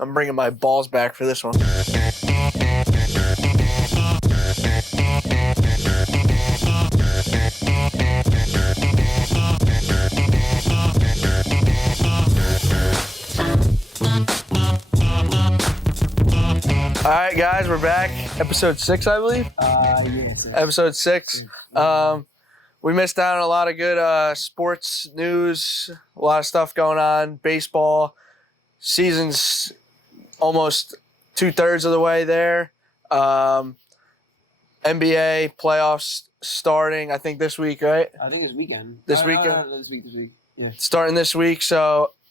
I'm bringing my balls back for this one. All right, guys, we're back. Episode 6, I believe. Yes. Episode 6. We missed out on a lot of good sports news, a lot of stuff going on. Baseball season's almost 2/3 of the way there. NBA playoffs starting, I think, this week, right? I think it's weekend. This weekend? This week. Yeah. Starting this week,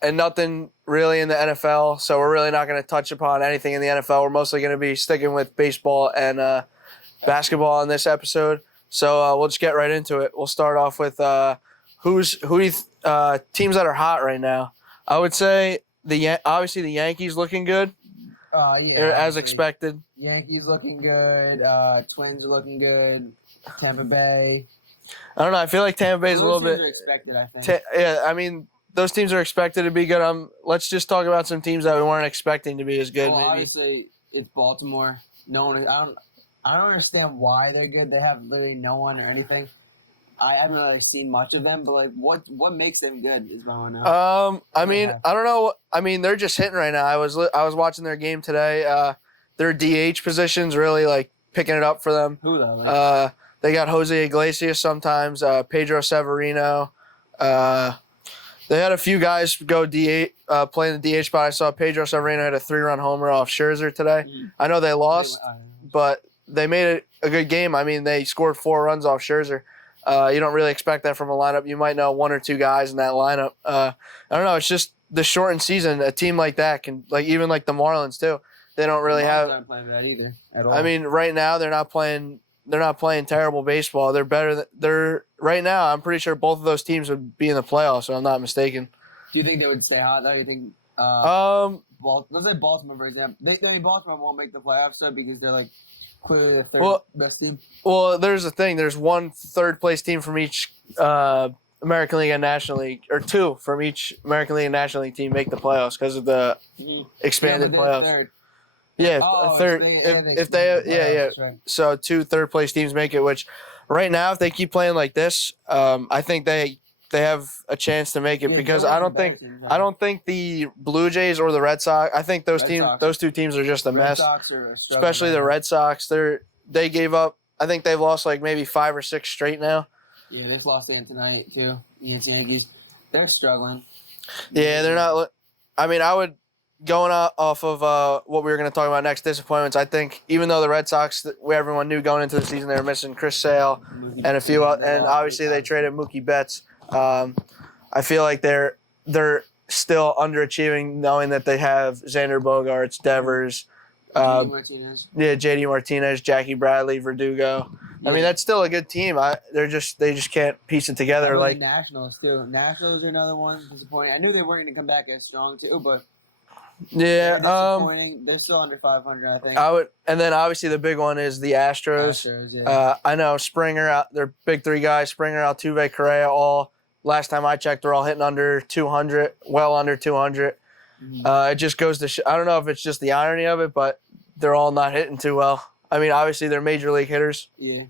and nothing really in the NFL, so we're really not going to touch upon anything in the NFL. We're mostly going to be sticking with baseball and basketball in this episode. So we'll just get right into it. We'll start off with teams that are hot right now. I would say obviously the Yankees looking good. As expected. Yankees looking good. Twins are looking good. Tampa Bay. I don't know. I feel like Tampa Bay is a little bit. Those teams are expected, I think. I mean, those teams are expected to be good. Let's just talk about some teams that we weren't expecting to be as good. Well, maybe. obviously, it's Baltimore. No one. I don't understand why they're good. They have literally no one or anything. I haven't really seen much of them, but what makes them good is what I want to know. I mean, I don't know. I mean, they're just hitting right now. I was watching their game today. Their DH positions really picking it up for them. Who though? They got Jose Iglesias sometimes. Pedro Severino. They had a few guys go DH, playing the DH spot. I saw Pedro Severino had a 3-run homer off Scherzer today. I know they lost, but they made it a good game. I mean, they scored 4 runs off Scherzer. You don't really expect that from a lineup. You might know 1 or 2 guys in that lineup. I don't know. It's just the shortened season. A team like that can, even the Marlins too. They don't really have. Aren't playing that either at all. I mean, right now they're not playing. They're not playing terrible baseball. They're better. They're right now. I'm pretty sure both of those teams would be in the playoffs. So I'm not mistaken. Do you think they would stay hot though? You think? Let's say Baltimore, for example. Baltimore won't make the playoffs though because they're clearly the third best team. Well, there's a thing. There's 1 third-place team from each American League and National League, or 2 from each American League and National League team make the playoffs because of the expanded playoffs. Third. Yeah, third. If they Right. So 2 third-place teams make it. Which right now, if they keep playing like this, I think they have a chance to make it because I don't think the Blue Jays or the Red Sox. I think those 2 teams are just a mess. Especially the Red Sox. They gave up. I think they've lost maybe 5 or 6 straight now. Yeah, they've lost again tonight too. Yankees, they're struggling. Yeah, they're not. I mean, I would going off of what we were going to talk about next, disappointments. I think even though the Red Sox, everyone knew going into the season they were missing Chris Sale and a few, and obviously they traded Mookie Betts. I feel like they're still underachieving, knowing that they have Xander Bogaerts, Devers, JD Martinez, Jackie Bradley, Verdugo. Yeah. I mean, that's still a good team. They just can't piece it together. Nationals too. Nationals are another one disappointing. I knew they weren't going to come back as strong too, but yeah, disappointing. They're still under 500, I think. And then obviously the big one is the Astros. Yeah. I know Springer, their big 3 guys, Springer, Altuve, Correa, all. Last time I checked, they're all hitting under 200, well under 200. It just goes to I don't know if it's just the irony of it, but they're all not hitting too well. I mean, obviously they're major league hitters. Yeah.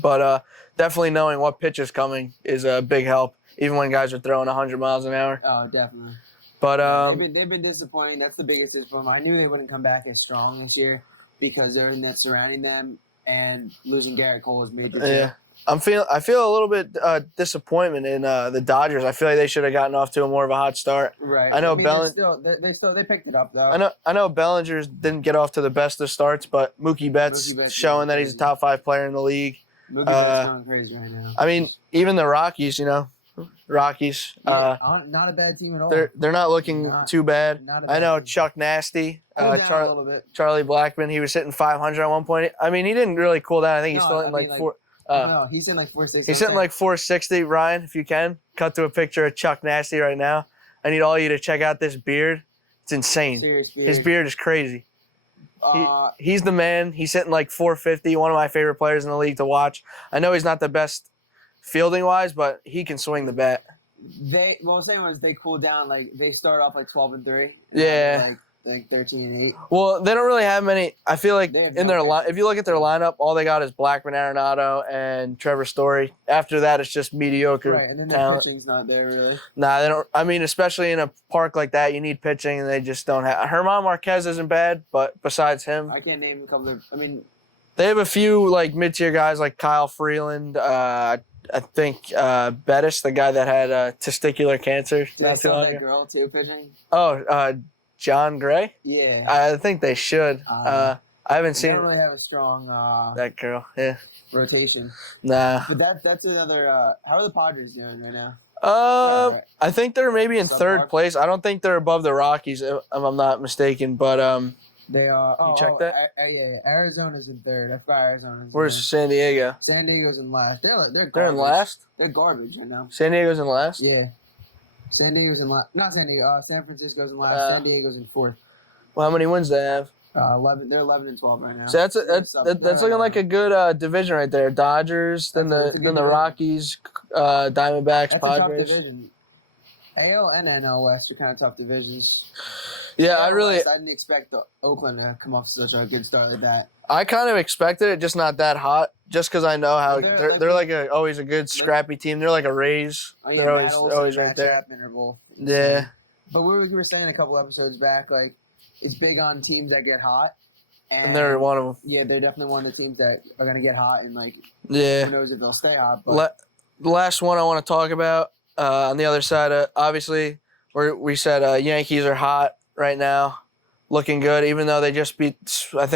But definitely knowing what pitch is coming is a big help, even when guys are throwing 100 miles an hour. Oh, definitely. But they've been disappointing. That's the biggest disappointment. I knew they wouldn't come back as strong this year because everything that's surrounding them and losing Garrett Cole has made the team. Yeah. I feel a little bit disappointment in the Dodgers. I feel like they should have gotten off to a more of a hot start. Right. I know they picked it up though. I know Bellinger didn't get off to the best of starts, but Mookie Betts showing that he's a top 5 player in the league. Mookie Betts going crazy right now. I mean, even the Rockies, Rockies. Not a bad team at all. They're not looking too bad. I know team. Chuck Nasty, A little bit. Charlie Blackmon. He was hitting 500 at one point. I mean, he didn't really cool down. I think he's still hitting 4. No, he's hitting 460. He's hitting 460. Ryan, if you can, cut to a picture of Chuck Nasty right now. I need all of you to check out this beard. It's insane. Serious beard. His beard is crazy. He's the man. He's hitting 450. One of my favorite players in the league to watch. I know he's not the best fielding wise, but he can swing the bat. They saying was they cooled down. They start off 12-3. Yeah. like 13-8. Well, they don't really have many. I feel like They have in no their pitching. if you look at their lineup, all they got is Blackman Arenado and Trevor Story. After that, it's just mediocre Right, and then their talent. pitching's not there really. Nah, they don't. I mean, especially in a park like that, you need pitching, and they just don't have. Herman Marquez isn't bad, but besides him, I can't name a couple of. I mean, they have a few like mid-tier guys like Kyle Freeland. I think Bettis, the guy that had testicular cancer did I not too saw long that ago. girl too pitching? Oh, John Gray. Yeah. I think they should. I haven't They seen don't really have a strong that girl. Yeah. rotation. Nah. But that's another. How are the Padres doing right now? Right. I think they're maybe in Subpar? third place. I don't think they're above the Rockies, if I'm not mistaken. But They are. You check that? Yeah, Arizona's in third. I forgot Arizona's. where's in San Diego? third. San Diego's in last. They're They're in garbage. last. They're garbage right now. San Diego's in last. Yeah. San Diego's in last. Not San Diego. San Francisco's in last. San Diego's in fourth. Well, how many wins they have? 11. They're 11-12 right now. So that's looking like a good division right there. Dodgers, then That's a the good division. Rockies, Diamondbacks, That's a tough Padres. division. AL and NL West are kind of tough divisions. Yeah, AL I West, I didn't expect Oakland to come off to such a good start like that. I kind of expected it, just not that hot. Just because I know how Well, they're like always a good scrappy team. They're like a Rays. Oh, yeah, They're Matt Olson always right matched there. that interval. Yeah. But we were saying a couple episodes back, like it's big on teams that get hot, And they're one of them. Yeah, they're definitely one of the teams that are gonna get hot, and like Yeah. who knows if they'll stay hot. But The last one I want to talk about on the other side, obviously, we said Yankees are hot right now, looking good, even though they just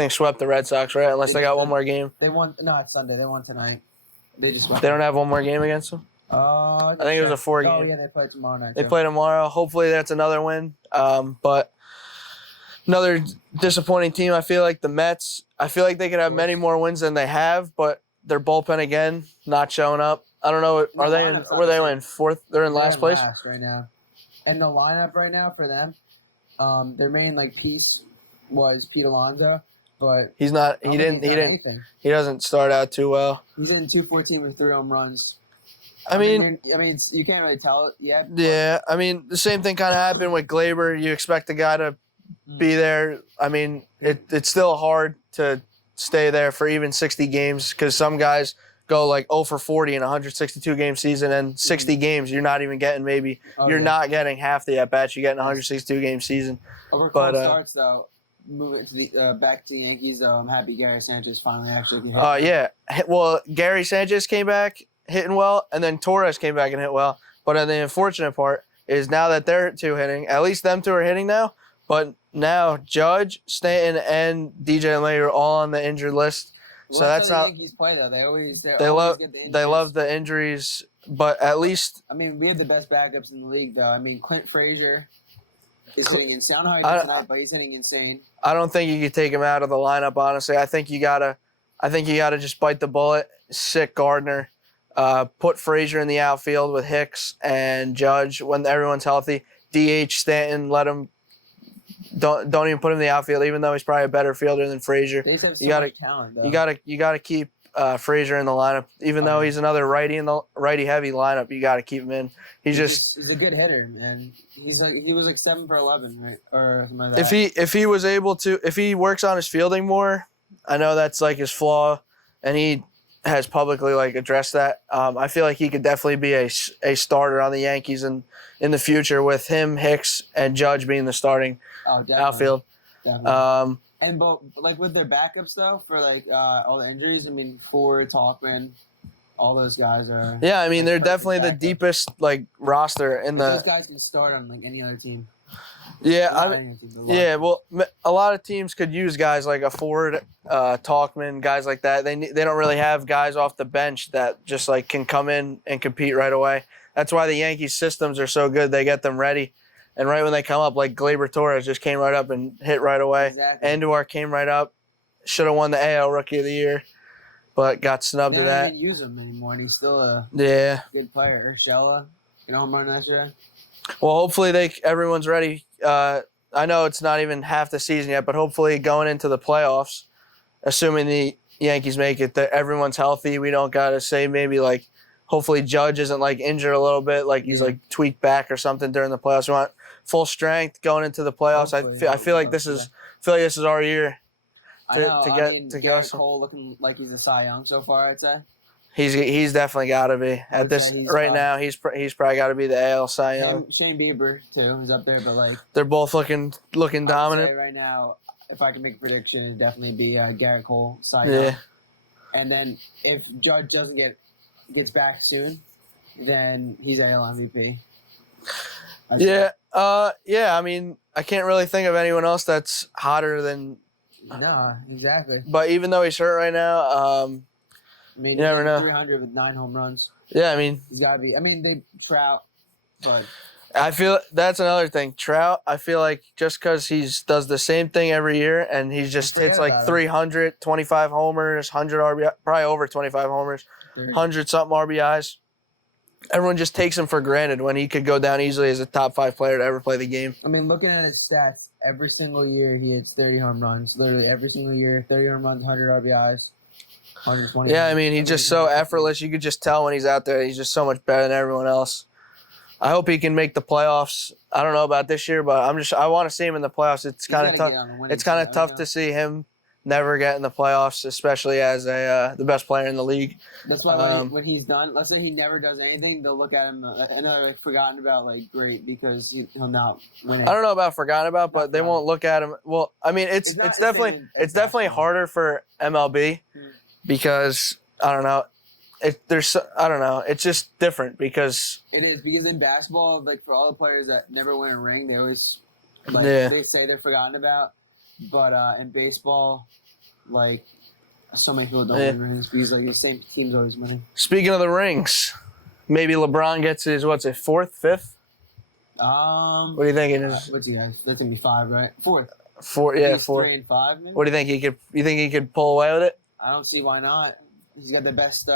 swept the Red Sox, right? Unless they got one more game. they won. No, it's Sunday. They won tonight. They just won. They don't have one more game against them? I think it was a 4-game. Oh yeah, they play tomorrow night. They too. play tomorrow. Hopefully that's another win. But another disappointing team. I feel like the Mets, I feel like they could have many more wins than they have, but their bullpen again, not showing up. I don't know. Are they in? Were they in fourth? They're in last place. Last right now, and the lineup right now for them, their main piece was Pete Alonso, but He's not. I He don't think didn't. he's He done didn't. anything. He doesn't start out too well. He's in 214 with 3 home runs. I mean, you can't really tell it yet. yeah. I mean, the same thing kind of happened with Glaber. You expect the guy to be there. I mean, it's still hard to stay there for even 60 games because some guys go like 0 for 40 in a 162 game season, and 60 games you're not even getting you're not getting half the at bats you get in a 162 game season. Over but, cold starts though. Moving to the back to the Yankees though, I'm happy Gary Sanchez finally actually. Yeah. Well, Gary Sanchez came back hitting well, and then Torres came back and hit well. But the unfortunate part is now that they're two hitting, at least them two are hitting now. But now Judge, Stanton, and DJ LeMay are all on the injured list. So that's not. Yankees play though. They always get the injuries. They love the injuries, but at least I mean, we have the best backups in the league though. I mean, Clint Frazier is hitting insane. I don't know how he did tonight, but he's hitting insane. I don't think you could take him out of the lineup. Honestly, I think you gotta just bite the bullet. Sit Gardner. Put Frazier in the outfield with Hicks and Judge when everyone's healthy. DH Stanton, let him. Don't even put him in the outfield, even though he's probably a better fielder than Frazier. They just have so You gotta- much talent, though. You gotta keep Frazier in the lineup, even though he's another righty in the righty heavy lineup. You gotta keep him in. He's a good hitter, man. He was like 7 for 11, right, or something like that. If he works on his fielding more, I know that's like his flaw, and he has publicly addressed that. I feel like he could definitely be a starter on the Yankees in the future with him, Hicks, and Judge being the starting outfield. Definitely. And with their backups though, for all the injuries, I mean Ford, Talkman, all those guys are. Yeah, I mean they're perfect definitely the backup. deepest roster in Those the. guys can start on any other team. Yeah, Not I mean, any other team, but yeah. Well, a lot of teams could use guys like a Ford, Talkman, guys like that. They don't really have guys off the bench that just can come in and compete right away. That's why the Yankees systems are so good. They get them ready, and right when they come up, like Glaber Torres just came right up and hit right away. Exactly. Andujar came right up, should have won the AL Rookie of the Year, but got snubbed They to don't that. even use him anymore, and he's still a Yeah. good player. Urshela, home run yesterday. Well, hopefully everyone's ready. I know it's not even half the season yet, but hopefully going into the playoffs, assuming the Yankees make it, that everyone's healthy. We don't gotta say maybe hopefully Judge isn't injured a little bit, he's tweaked back or something during the playoffs. We want full strength going into the playoffs. Hopefully, I feel like this is our year to go. Cole looking like he's a Cy Young so far. I'd say he's definitely got to be at this right now. He's probably got to be the AL Cy Young. Shane Bieber too is up there, but like they're both looking dominant right now. If I can make a prediction, it'd definitely be Garrett Cole Cy Young. Yeah. And then if Judge doesn't gets back soon, then he's AL MVP. Yeah. I mean, I can't really think of anyone else that's hotter than. No, exactly. But even though he's hurt right now, you never know. 300 with 9 home runs. Yeah, I mean, he's got to be. I mean, they Trout, but. I feel that's another thing. Trout, I feel like just because does the same thing every year and he just hits like 300, 25 homers, 100 RBI, probably over 25 homers, 100 something RBIs. Everyone just takes him for granted when he could go down easily as a top 5 player to ever play the game. I mean, looking at his stats, every single year he hits 30 home runs. Literally every single year, 30 home runs, 100 RBIs, 120. Yeah, I mean, he's just so effortless. You could just tell when he's out there. He's just so much better than everyone else. I hope he can make the playoffs. I don't know about this year, but I want to see him in the playoffs. It's kind of tough. It's kind of tough to see him never get in the playoffs, especially as the best player in the league. That's why when he's done, let's say he never does anything, they'll look at him and they're like forgotten about, like great because he'll not win it. I don't know about forgotten about, but they won't look at him. Well, I mean, it's definitely harder for MLB because I don't know. I don't know. It's just different because it is because in basketball, like for all the players that never win a ring, they always they say they're forgotten about. But in baseball, like so many people don't win rings because like the same team's always winning. Speaking of the rings, maybe LeBron gets his 4th, 5th. What are you thinking? What's he have? That's gonna be 5, right? 4th. 4, yeah, 4. 3 and 5. Maybe? What do you think he could? You think he could pull away with it? I don't see why not. He's got the best. Him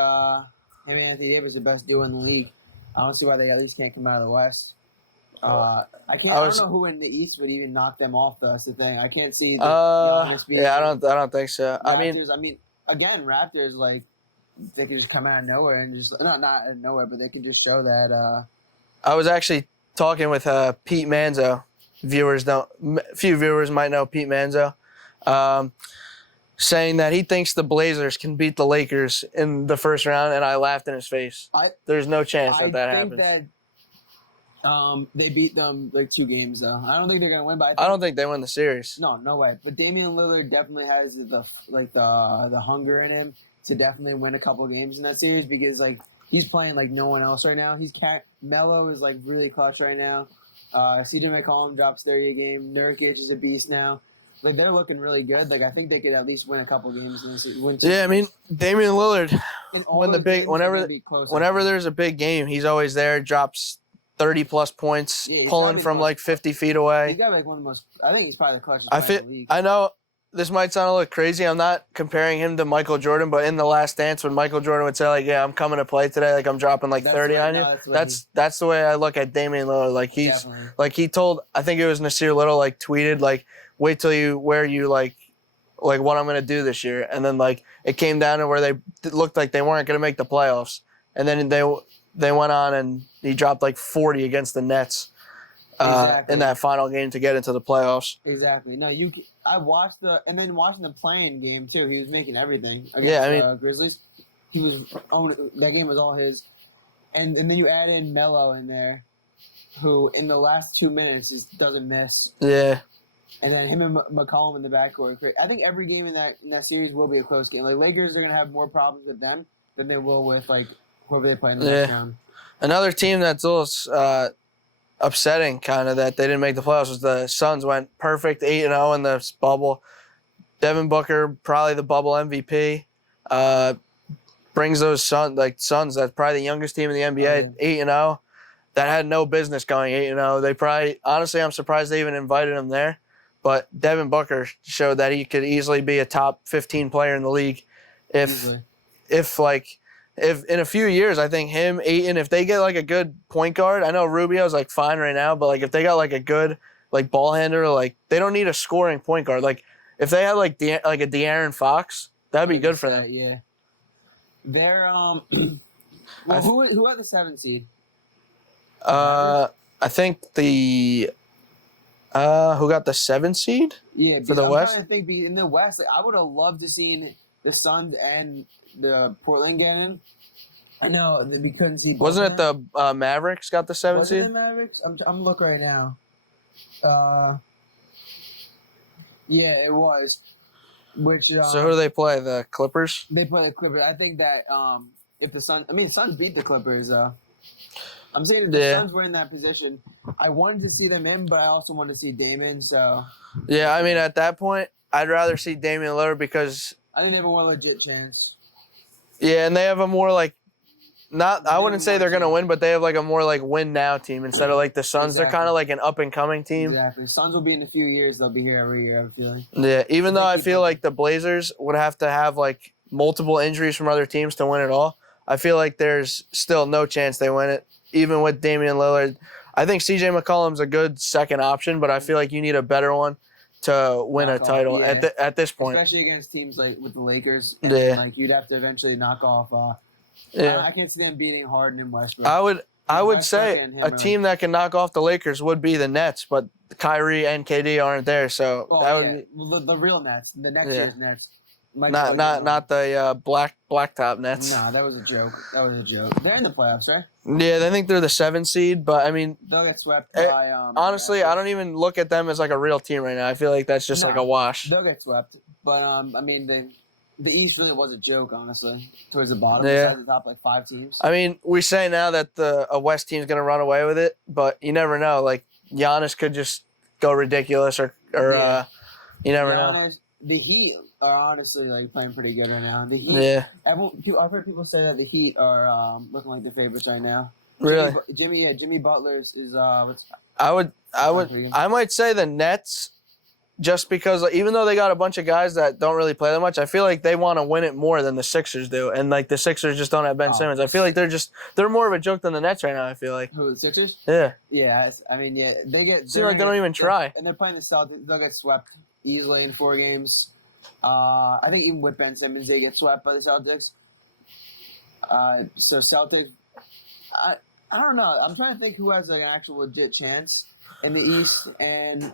and Anthony Davis, the best duo in the league. I don't see why they at least can't come out of the West. I don't know who in the East would even knock them off. Though. That's the thing. I can't see. I don't think so. Raptors, I mean, again, Raptors like they could just come out of nowhere and just not out of nowhere, but they could just show that. I was actually talking with Pete Manzo. Few viewers might know Pete Manzo. Saying that he thinks the Blazers can beat the Lakers in the first round, and I laughed in his face. There's no chance that happens. I think that they beat them like 2 games, though. I don't think they're going to win, but I don't think they win the series. No way. But Damian Lillard definitely has the hunger in him to definitely win a couple games in that series because like he's playing like no one else right now. Melo is like really clutch right now. CJ McCollum drops 30 a game. Nurkic is a beast now. Like they're looking really good. Like I think they could at least win a couple games. Yeah, I mean Damian Lillard, whenever there's a big game, he's always there. Drops 30+ points, pulling from like 50 feet away. He's got like one of the most. I think he's probably the clutchest player in the league. I know this might sound a little crazy. I'm not comparing him to Michael Jordan, but in The Last Dance, when Michael Jordan would say like, "Yeah, I'm coming to play today," like I'm dropping like 30 on you. That's the way I look at Damian Lillard. Like he's like he told. I think it was Nasir Little like tweeted like, "Wait till you what I'm gonna do this year," and then like it came down to where they looked like they weren't gonna make the playoffs, and then they went on and he dropped like 40 against the Nets in that final game to get into the playoffs. Exactly. No, I watched watching the playing game too. He was making everything against Grizzlies. He was that game was all his, and then you add in Melo in there, who in the last 2 minutes just doesn't miss. Yeah. And then him and McCollum in the backcourt. I think every game in that series will be a close game. Like Lakers are gonna have more problems with them than they will with like whoever they play in the next round. Another team that's a little upsetting, kind of, that they didn't make the playoffs was the Suns. Went perfect 8-0 in the bubble. Devin Booker, probably the bubble MVP, brings those Suns. That's probably the youngest team in the NBA, 8-0. That had no business going 8-0. They probably, honestly, I'm surprised they even invited him there. But Devin Booker showed that he could easily be a top 15 player in the league if in a few years. I think him, Ayton, if they get like a good point guard, I know Rubio's like fine right now, but like if they got like a good like ball handler, like they don't need a scoring point guard. Like if they had like a De'Aaron Fox, that'd be good for them. Yeah. They're who had the 7th seed? I think Who got the 7th seed? Yeah, For the I'm West? trying to think. In the West, like, I would have loved to seen the Suns and the Portland get in. I know that we couldn't see. Wasn't it the Mavericks got the 7th Was it seed? the Mavericks? I'm looking right now. Yeah, it was. Which So who do they play? The Clippers? they play the Clippers. I think that if the Suns beat the Clippers. I'm saying if the Suns were in that position, I wanted to see them in, but I also wanted to see Damon. So yeah, I mean at that point, I'd rather see Damian Lillard because I think they have a more legit chance. yeah, and they have a more like not. I wouldn't say they're gonna win, but they have like a more like win now team instead of like the Suns. Exactly. They're kind of like an up and coming team. Exactly. Suns will be in a few years. They'll be here every year. I'm feeling. Yeah, even though I feel like the Blazers would have to have like multiple injuries from other teams to win it all, I feel like there's still no chance they win it, even with Damian Lillard. I think CJ McCollum's a good second option, but I feel like you need a better one to win a title at this point. Especially against teams like with the Lakers. Yeah. Like you'd have to eventually knock off. I can't see them beating Harden and Westbrook. I would say a team that can knock off the Lakers would be the Nets, but Kyrie and KD aren't there, so that would be the real Nets, the next year's Nets. Not the blacktop Nets. Nah, that was a joke. They're in the playoffs, right? Yeah, I think they're the 7th seed, but I mean, they'll get swept by. Honestly, I don't even look at them as like a real team right now. I feel like that's just like a wash. They'll get swept, but I mean the East really was a joke, honestly. Towards the bottom, yeah. the top like 5 teams. I mean, we say now that a West team's gonna run away with it, but you never know. Like Giannis could just go ridiculous, or you never know. The Heat are honestly like playing pretty good right now. The Heat, yeah. I've heard people say that the Heat are looking like the favorites right now. Really? Jimmy Butler's is I might say the Nets, just because like, even though they got a bunch of guys that don't really play that much, I feel like they want to win it more than the Sixers do, and like the Sixers just don't have Ben Simmons. I feel like they're more of a joke than the Nets right now. I feel like. Who, the Sixers? Yeah. Yeah, I mean, they get. Seems like they don't even try. And they're playing the Celtics. They'll get swept easily in 4 games. I think even with Ben Simmons, they get swept by the Celtics. So Celtics, I don't know. I'm trying to think who has like an actual legit chance in the East, and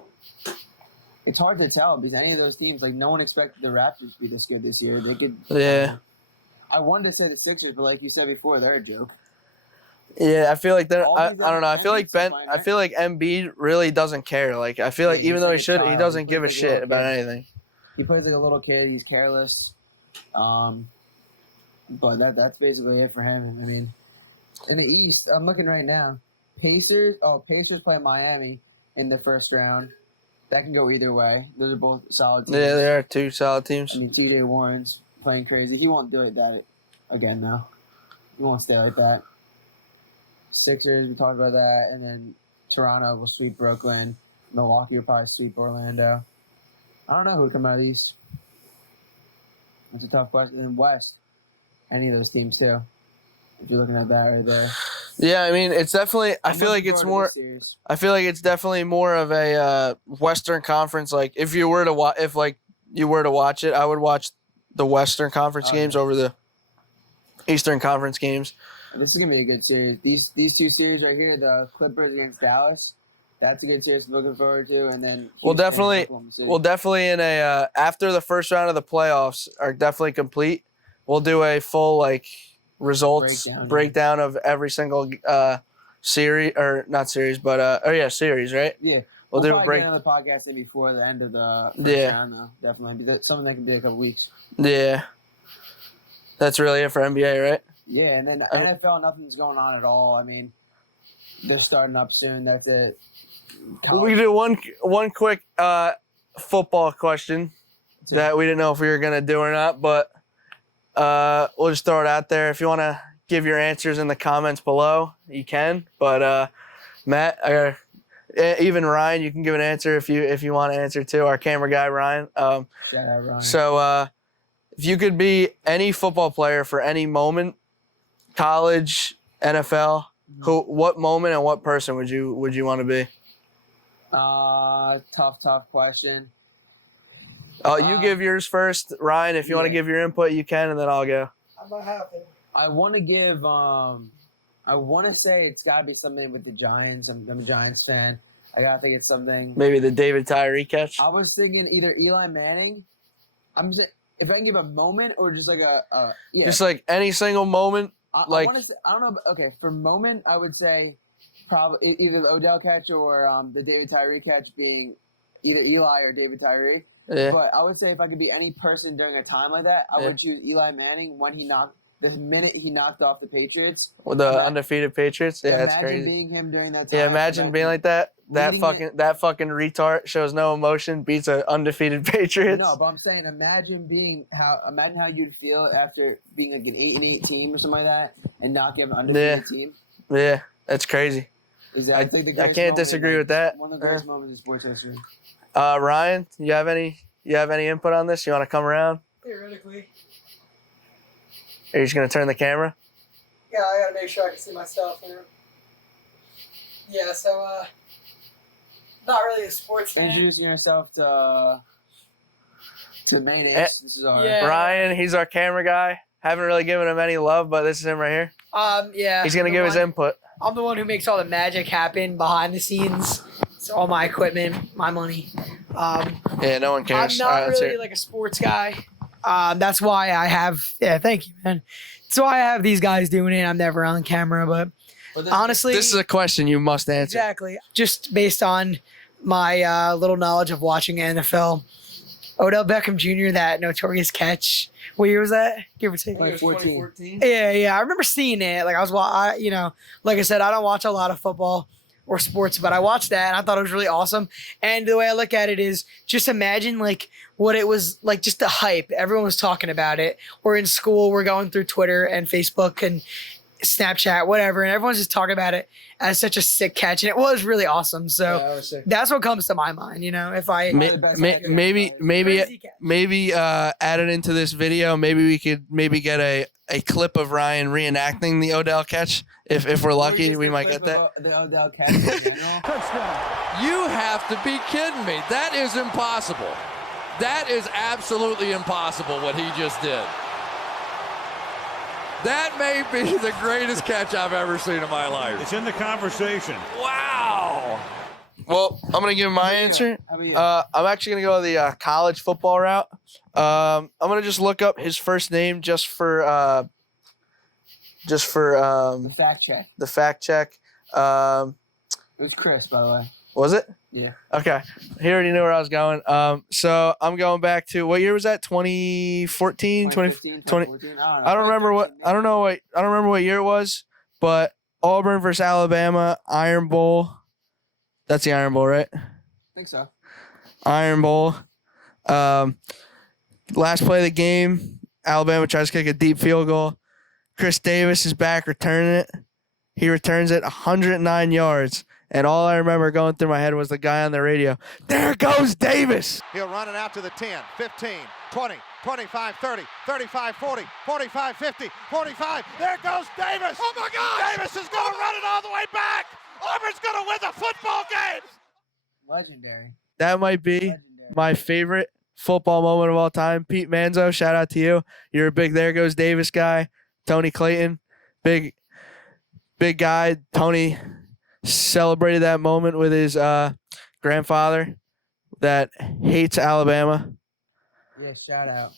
it's hard to tell because any of those teams, like no one expected the Raptors to be this good this year. They could. Yeah. I wanted to say the Sixers, but like you said before, they're a joke. Yeah, I feel like they're. I don't know. I feel like I feel like Embiid really doesn't care. Like I feel like even though he doesn't give a shit about anything. He plays like a little kid. He's careless. But that's basically it for him. I mean, in the East, I'm looking right now. Pacers play Miami in the first round. That can go either way. Those are both solid teams. Yeah, they are 2 solid teams. I mean, T.J. Warren's playing crazy. He won't do it that again, though. He won't stay like that. Sixers, we talked about that. And then Toronto will sweep Brooklyn. Milwaukee will probably sweep Orlando. I don't know who would come out of the East. That's a tough question. And West, any of those teams, too. If you're looking at that right there. Yeah, I mean, it's definitely. I feel like it's definitely more of a Western Conference. Like, if you were to watch it, I would watch the Western Conference games over the Eastern Conference games. This is gonna be a good series. These 2 series right here, the Clippers against Dallas. That's a good series I'm looking forward to, and then we'll definitely in a after the first round of the playoffs are definitely complete. We'll do a full results breakdown of every single series, or not series, but series, right? Yeah, we'll do a break. Another podcast before the end of the first round, though. Definitely, something that can be a couple weeks. Yeah, that's really it for NBA, right? Yeah, and then NFL, nothing's going on at all. I mean, they're starting up soon. That's it. We can do one quick football question that we didn't know if we were gonna do or not, but we'll just throw it out there. If you want to give your answers in the comments below, you can. But Matt, even Ryan, you can give an answer if you want to answer too. Our camera guy, Ryan. Ryan. So if you could be any football player for any moment, college, NFL, what moment and what person would you want to be? Tough question. You give yours first, Ryan. If you want to give your input, you can, and then I'll go. I'm not happy. I want to give. I want to say it's got to be something with the Giants. I'm a Giants fan. I gotta think it's something. Maybe the David Tyree catch. I was thinking either Eli Manning. If I can give a moment or just like yeah. Just like any single moment. I like want to. I don't know. Okay, for moment, I would say probably either the Odell catch or the David Tyree catch being either Eli or David Tyree. yeah. But I would say if I could be any person during a time like that, I would choose Eli Manning the minute he knocked off the Patriots. With the undefeated Patriots. Yeah, that's crazy. Imagine being him during that time. Yeah, imagine being like that. That fucking retard shows no emotion, beats an undefeated Patriots. No, but I'm saying imagine how you'd feel after being like an 8-8 team or something like that and not give an undefeated team. Yeah, that's crazy. I can't disagree with that. One of the greatest moments in sports history. Ryan, you have any input on this? You want to come around? Theoretically. Are you just gonna turn the camera? Yeah, I gotta make sure I can see myself. Yeah, so not really a sports fan. Introducing yourself to Mayonnaise. This is our Ryan. He's our camera guy. Haven't really given him any love, but this is him right here. Yeah. He's gonna give his input. I'm the one who makes all the magic happen behind the scenes. It's all my equipment, my money. Yeah, no one cares. I'm not really like a sports guy. That's why I have. Yeah, thank you, man. That's why I have these guys doing it. I'm never on camera, but honestly, this is a question you must answer. Exactly. Just based on my little knowledge of watching NFL, Odell Beckham Jr., that notorious catch. What year was that? Give or take. 2014. Yeah. I remember seeing it. Like like I said, I don't watch a lot of football or sports, but I watched that and I thought it was really awesome. And the way I look at it is just imagine like what it was like, just the hype. Everyone was talking about it. We're in school, we're going through Twitter and Facebook and Snapchat, whatever, and everyone's just talking about it as such a sick catch, and it was really awesome. So that's what comes to my mind, If I maybe add it into this video, maybe we could get a clip of Ryan reenacting the Odell catch. If we're lucky, we might get that. The Odell catch in general. Touchdown. You have to be kidding me. That is impossible. That is absolutely impossible what he just did. That may be the greatest catch I've ever seen in my life. It's in the conversation. Wow. Well, I'm going to give my answer. How about you? I'm actually going to go the college football route. I'm going to just look up his first name just for the fact check. The fact check. It was Chris, by the way. Was it? Yeah. Okay. He already knew where I was going. So I'm going back to what year was that? 2014, 2014. I don't remember what year it was, but Auburn versus Alabama, Iron Bowl. That's the Iron Bowl, right? I think so. Iron Bowl. Last play of the game, Alabama tries to kick a deep field goal. Chris Davis is back returning it. He returns it 109 yards. And all I remember going through my head was the guy on the radio. There goes Davis. He'll run it out to the 10, 15, 20, 25, 30, 35, 40, 45, 50, 45. There goes Davis. Oh, my God. Davis is going to run it all the way back. Auburn's going to win the football game. Legendary. That might be my favorite football moment of all time. Pete Manzo, shout out to you. You're a big There Goes Davis guy. Tony Clayton, big guy. Tony celebrated that moment with his grandfather that hates Alabama. Yeah, shout out.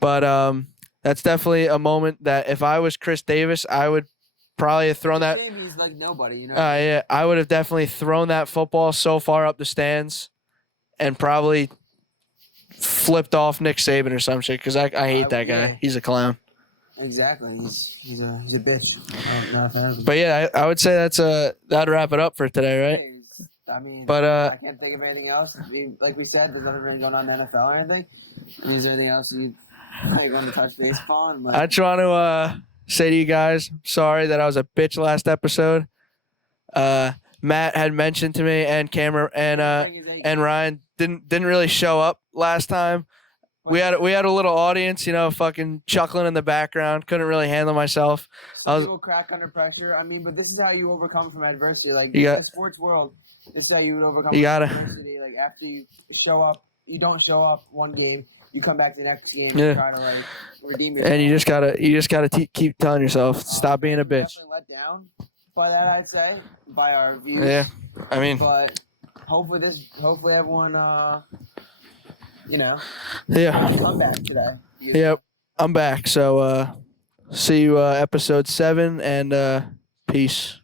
But that's definitely a moment that if I was Chris Davis, I would probably have thrown that. He's like nobody, Yeah, I would have definitely thrown that football so far up the stands and probably flipped off Nick Saban or some shit because I hate that guy. He's a clown. Exactly. He's a bitch. But yeah, I would say that'd wrap it up for today, right? I mean, but I can't think of anything else. Like we said, there's nothing really going on in the NFL or anything. Is there anything else you want to touch base upon? I just want to say to you guys, sorry that I was a bitch last episode. Matt had mentioned to me and Cameron and Ryan didn't really show up last time. We had a little audience, fucking chuckling in the background. Couldn't really handle myself. People crack under pressure. I mean, but this is how you overcome from adversity. Like in the sports world, this is how you would overcome adversity. Like after you show up, you don't show up one game, you come back to the next game and try to redeem yourself. And you just gotta keep telling yourself, stop being a bitch. Definitely let down by that, I'd say, by our views. Yeah, I mean, but Hopefully everyone, Yeah. come back today. Yep. I'm back. So see you episode 7 and peace.